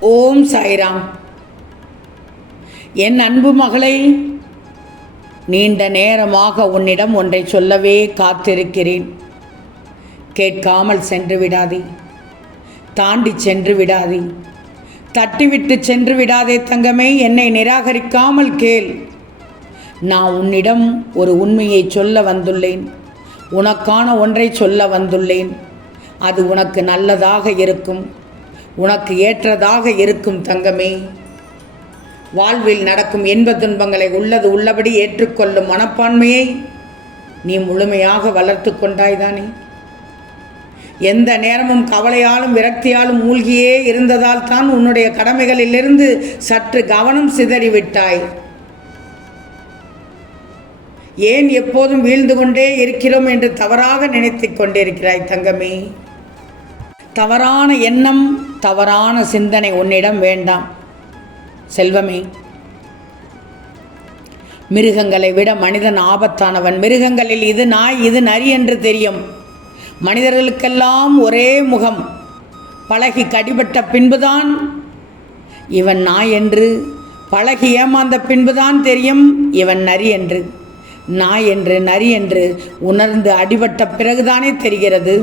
ஓம் சாய்ராம். என் அன்பு மகளை நீண்ட நேரமாக உன்னிடம் ஒன்றை சொல்லவே காத்திருக்கிறேன். கேட்காமல் சென்று விடாதே. தாண்டி சென்று விடாதே. தட்டிவிட்டு சென்று விடாதே தங்கமே என்னை நிராகரிக்காமல் கேள். நான் உன்னிடம் ஒரு உண்மையை சொல்ல வந்துள்ளேன். உனக்கான ஒன்றை சொல்ல வந்துள்ளேன். அது உனக்கு நல்லதாக இருக்கும். உனக்கு ஏற்றதாக இருக்கும் தங்கமே. வாழ்வில் நடக்கும் இன்ப துன்பங்களை உள்ளது உள்ளபடி ஏற்றுக்கொள்ளும் மனப்பான்மையை நீ முழுமையாக வளர்த்து கொண்டாய்தானே எந்த நேரமும் கவலையாலும் விரக்தியாலும் மூழ்கியே இருந்ததால் தான் உன்னுடைய கடமைகளிலிருந்து சற்று கவனம் சிதறிவிட்டாய். ஏன் எப்போதும் வீழ்ந்து கொண்டே இருக்கிறோம் என்று தவறாக நினைத்துக் கொண்டிருக்கிறாய் தங்கமே. தவறான எண்ணம் தவறான சிந்தனை உன்னிடம் வேண்டாம். செல்வமே மிருகங்களை விட மனிதன் ஆபத்தானவன். மிருகங்களில் இது நாய் இது நரி என்று தெரியும். மனிதர்களுக்கெல்லாம் ஒரே முகம். பழகி கடிபட்ட பின்புதான் இவன் நாய் என்று. பழகி ஏமாந்த பின்புதான் தெரியும் இவன் நரி என்று. நாய் என்று நரி என்று உணர்ந்து அடிபட்ட பிறகுதானே தெரிகிறது.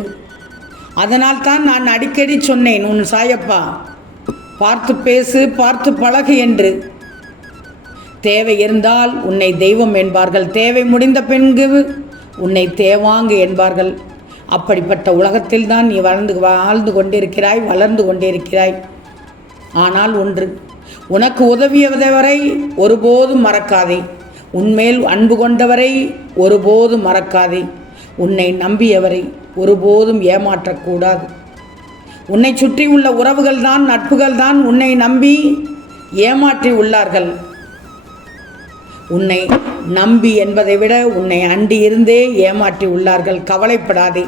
அதனால் தான் நான் அடிக்கடி சொன்னேன் உன் சாயப்பா பார்த்து பேசு பார்த்து பழகு என்று. தேவை இருந்தால் உன்னை தெய்வம் என்பார்கள். தேவை முடிந்த பெண்கு உன்னை தேவாங்கு என்பார்கள். அப்படிப்பட்ட உலகத்தில் தான் நீ வளர்ந்து வாழ்ந்து கொண்டிருக்கிறாய் வளர்ந்து கொண்டிருக்கிறாய். ஆனால் ஒன்று உனக்கு உதவியவரை ஒருபோதும் மறக்காதே. உன்மேல் அன்பு கொண்டவரை ஒருபோதும் மறக்காதே. உன்னை நம்பியவரை ஒருபோதும் ஏமாற்றக்கூடாது. உன்னை சுற்றி உள்ள உறவுகள் தான் நட்புகள் தான் உன்னை நம்பி ஏமாற்றி உள்ளார்கள். உன்னை நம்பி என்பதை விட உன்னை அண்டி இருந்தே ஏமாற்றி உள்ளார்கள். கவலைப்படாதே.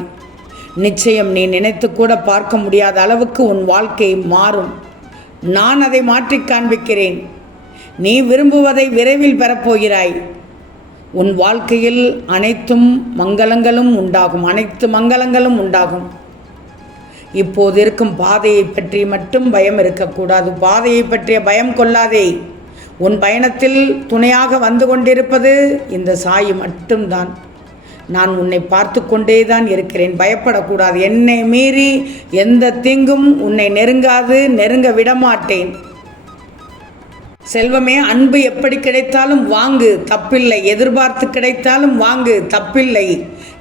நிச்சயம் நீ நினைத்து கூட பார்க்க முடியாத அளவுக்கு உன் வாழ்க்கை மாறும். நான் அதை மாற்றி காண்பிக்கிறேன். நீ விரும்புவதை விரைவில் பெறப்போகிறாய். உன் வாழ்க்கையில் அனைத்தும் மங்களங்களும் உண்டாகும் அனைத்து மங்களங்களும் உண்டாகும். இப்போது இருக்கும் பாதையை பற்றி மட்டும் பயம் இருக்கக்கூடாது. பாதையை பற்றிய பயம் கொள்ளாதே. உன் பயணத்தில் துணையாக வந்து கொண்டிருப்பது இந்த சாயி மட்டும்தான். நான் உன்னை பார்த்து கொண்டே தான் இருக்கிறேன். பயப்படக்கூடாது. என்னை மீறி எந்த தீங்கும் உன்னை நெருங்காது நெருங்க விடமாட்டேன். செல்வமே அன்பு எப்படி கிடைத்தாலும் வாங்கு தப்பில்லை எதிர்பார்த்து கிடைத்தாலும் வாங்கு தப்பில்லை.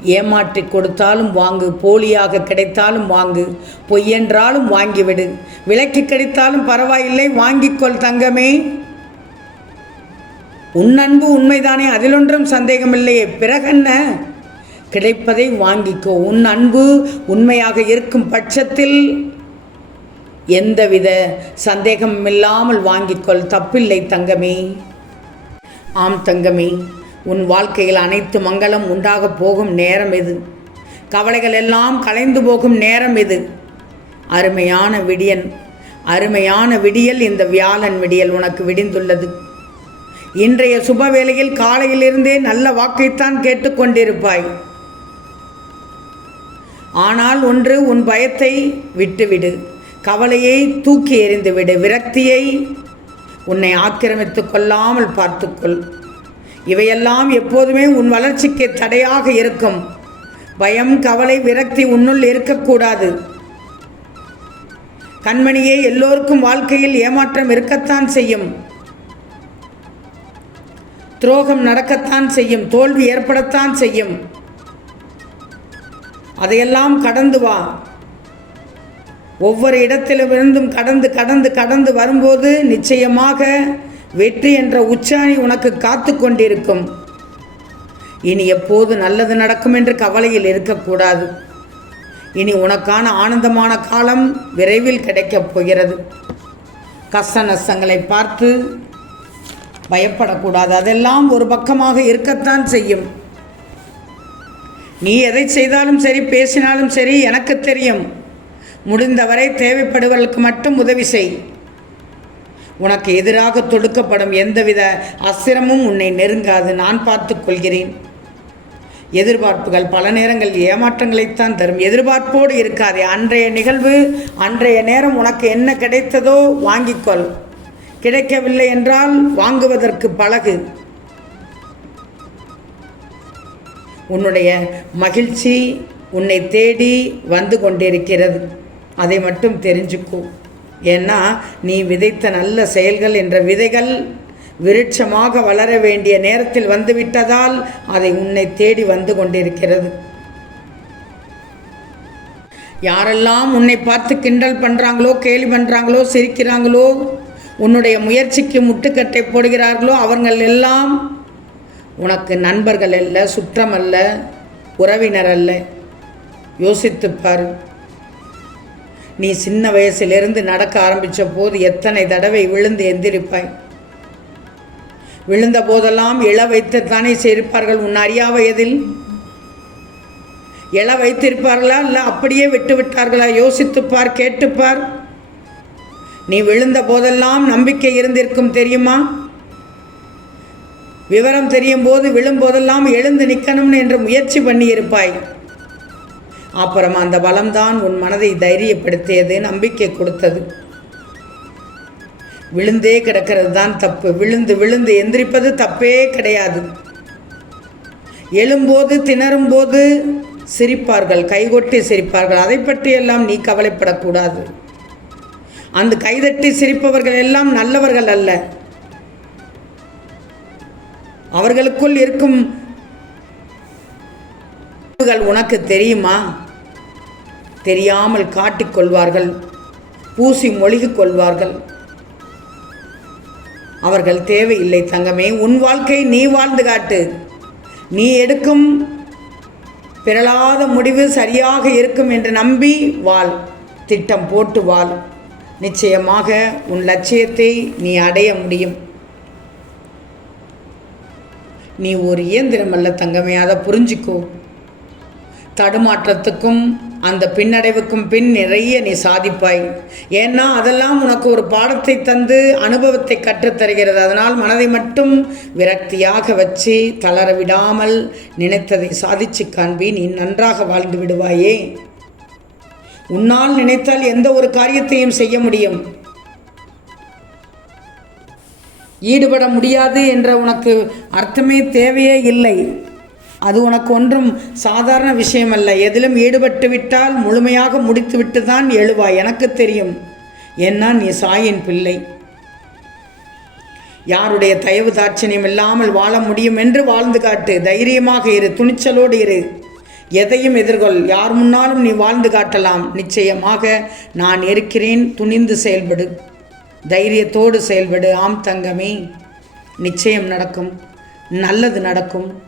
ஏமாற்றி கொடுத்தாலும் வாங்கு போலியாக கிடைத்தாலும் வாங்கு பொய்யென்றாலும் வாங்கிவிடு. விலைக்கு கிடைத்தாலும் பரவாயில்லை வாங்கிக்கொள் தங்கமே. உன் அன்பு உண்மைதானே அதிலொன்றும் சந்தேகமில்லையே பிறகென்ன? கிடைப்பதை வாங்கிக்கோ. உன் அன்பு உண்மையாக இருக்கும் பட்சத்தில் எந்தவித சந்தேகம் இல்லாமல் வாங்கிக்கொள். தப்பில்லை தங்கமே. ஆம் தங்கமே உன் வாழ்க்கையில் அனைத்து மங்களம் உண்டாக போகும் நேரம் இது கவலைகள் எல்லாம் கலைந்து போகும் நேரம் இது அருமையான விடியன் அருமையான விடியல் இந்த வியாழன் விடியல் உனக்கு விடிந்துள்ளது. இன்றைய சுப வேளையில் காலையிலிருந்தே நல்ல வாக்கைத்தான் கேட்டுக்கொண்டிருப்பாய். ஆனால் ஒன்று உன் பயத்தை விட்டுவிடு. கவலையை தூக்கி எறிந்துவிடு விரக்தியை உன்னை ஆக்கிரமித்து கொள்ளாமல் பார்த்துக்கொள். இவையெல்லாம் எப்போதுமே உன் வளர்ச்சிக்கு தடையாக இருக்கும். பயம் கவலை விரக்தி உன்னுள் இருக்கக்கூடாது. கண்மணியே எல்லோருக்கும் வாழ்க்கையில் ஏமாற்றம் இருக்கத்தான் செய்யும். துரோகம் நடக்கத்தான் செய்யும். தோல்வி ஏற்படத்தான் செய்யும். அதையெல்லாம் கடந்து வா. ஒவ்வொரு இடத்திலிருந்தும் கடந்து கடந்து கடந்து வரும்போது நிச்சயமாக வெற்றி என்ற உச்சாணி உனக்கு காத்து கொண்டிருக்கும். இனி எப்போது நல்லது நடக்கும் என்று கவலையில் இருக்கக்கூடாது. இனி உனக்கான ஆனந்தமான காலம் விரைவில் கிடைக்கப் போகிறது. கஷ்ட நஷ்டங்களை பார்த்து பயப்படக்கூடாது. அதெல்லாம் ஒரு பக்கமாக இருக்கத்தான் செய்யும். நீ எதை செய்தாலும் சரி பேசினாலும் சரி எனக்கு தெரியும். முடிந்தவரை தேவைப்படுவதற்கு மட்டும் உதவி செய். உனக்கு எதிராக தொடுக்கப்படும் எந்தவித அசிரமும் உன்னை நெருங்காது. நான் பார்த்து கொள்கிறேன். எதிர்பார்ப்புகள் பல நேரங்கள் ஏமாற்றங்களைத்தான் தரும். எதிர்பார்ப்போடு இருக்காதே. அன்றைய நிகழ்வு அன்றைய நேரம் உனக்கு என்ன கிடைத்ததோ வாங்கிக்கொள் கிடைக்கவில்லை என்றால் வாங்குவதற்கு பழகு. உன்னுடைய மகிழ்ச்சி உன்னை தேடி வந்து கொண்டிருக்கிறது. அதை மட்டும் தெரிஞ்சுக்கோ. ஏன்னா நீ விதைத்த நல்ல செயல்கள் என்ற விதைகள் விருட்சமாக வளர வேண்டிய நேரத்தில் வந்துவிட்டதால் அதை உன்னை தேடி வந்து கொண்டிருக்கிறது. யாரெல்லாம் உன்னை பார்த்து கிண்டல் பண்ணுறாங்களோ கேலி பண்ணுறாங்களோ சிரிக்கிறாங்களோ உன்னுடைய முயற்சிக்கு முட்டுக்கட்டை போடுகிறார்களோ அவர்கள் எல்லாம் உனக்கு நண்பர்கள் அல்ல சுற்றம் அல்ல உறவினர் அல்ல. யோசித்துப்பார் நீ சின்ன வயசிலிருந்து நடக்க ஆரம்பித்த போது எத்தனை தடவை விழுந்து எந்திருப்பாய்? விழுந்த போதெல்லாம் இள வைத்துத்தானே செய்திருப்பார்கள் உன் அறியா வயதில் இள வைத்திருப்பார்களா இல்லை அப்படியே விட்டு விட்டார்களா யோசித்துப்பார் கேட்டுப்பார். நீ விழுந்த போதெல்லாம் நம்பிக்கை இருந்திருக்கும் தெரியுமா? விவரம் தெரியும் போது விழும்போதெல்லாம் எழுந்து நிற்கணும்னு என்று முயற்சி பண்ணியிருப்பாய். அப்புறம் அந்த பலம்தான் உன் மனதை தைரியப்படுத்தியது நம்பிக்கை கொடுத்தது. விழுந்தே கிடக்கிறது தான் தப்பு. விழுந்து விழுந்து எந்திரிப்பது தப்பே கிடையாது. எழும்போது திணறும் போது சிரிப்பார்கள். கைகொட்டி சிரிப்பார்கள். அதை பற்றியெல்லாம் நீ கவலைப்படக்கூடாது. அந்த கைதட்டி சிரிப்பவர்கள் எல்லாம் நல்லவர்கள் அல்ல. அவர்களுக்குள் இருக்கும் உனக்கு தெரியுமா? தெரியாமல் காட்டிக்கொள்வார்கள் பூசி மொழிகிக் கொள்வார்கள். அவர்கள் தேவையில்லை தங்கமே உன் வாழ்க்கை நீ வாழ்ந்து காட்டு. நீ எடுக்கும் பிறளாத முடிவு சரியாக இருக்கும் என்று நம்பி வாழ் திட்டம் போட்டு வாழ். நிச்சயமாக உன் லட்சியத்தை நீ அடைய முடியும். நீ ஒரு இயந்திரம் அல்ல தங்கமே அதை புரிஞ்சிக்கோ. தடுமாற்றத்துக்கும் அந்த பின்னடைவுக்கும் பின் நிறைய நீ சாதிப்பாய். ஏன்னா அதெல்லாம் உனக்கு ஒரு பாடத்தை தந்து அனுபவத்தை கற்றுத்தருகிறது. அதனால் மனதை மட்டும் விரக்தியாக வச்சு தளர விடாமல் நினைத்ததை சாதிச்சு காண்பி. நீ நன்றாக வாழ்ந்து விடுவாயே. உன்னால் நினைத்தால் எந்த ஒரு காரியத்தையும் செய்ய முடியும். ஈடுபட முடியாது என்ற உனக்கு அர்த்தமே தேவையே இல்லை. அது உனக்கு ஒன்றும் சாதாரண விஷயம் அல்ல எதிலும் ஈடுபட்டு விட்டால் முழுமையாக முடித்துவிட்டு தான் எழுவாய். எனக்கு தெரியும். ஏன்னா நீ சாயின் பிள்ளை. யாருடைய தயவு தாட்சணியம் இல்லாமல் வாழ முடியும் என்று வாழ்ந்து காட்டு. தைரியமாக இரு துணிச்சலோடு இரு. எதையும் எதிர்கொள். யார் முன்னாலும் நீ வாழ்ந்து காட்டலாம். நிச்சயமாக நான் இருக்கிறேன். துணிந்து செயல்படு. தைரியத்தோடு செயல்படு. ஆம் தங்கமே. நிச்சயம் நடக்கும். நல்லது நடக்கும்.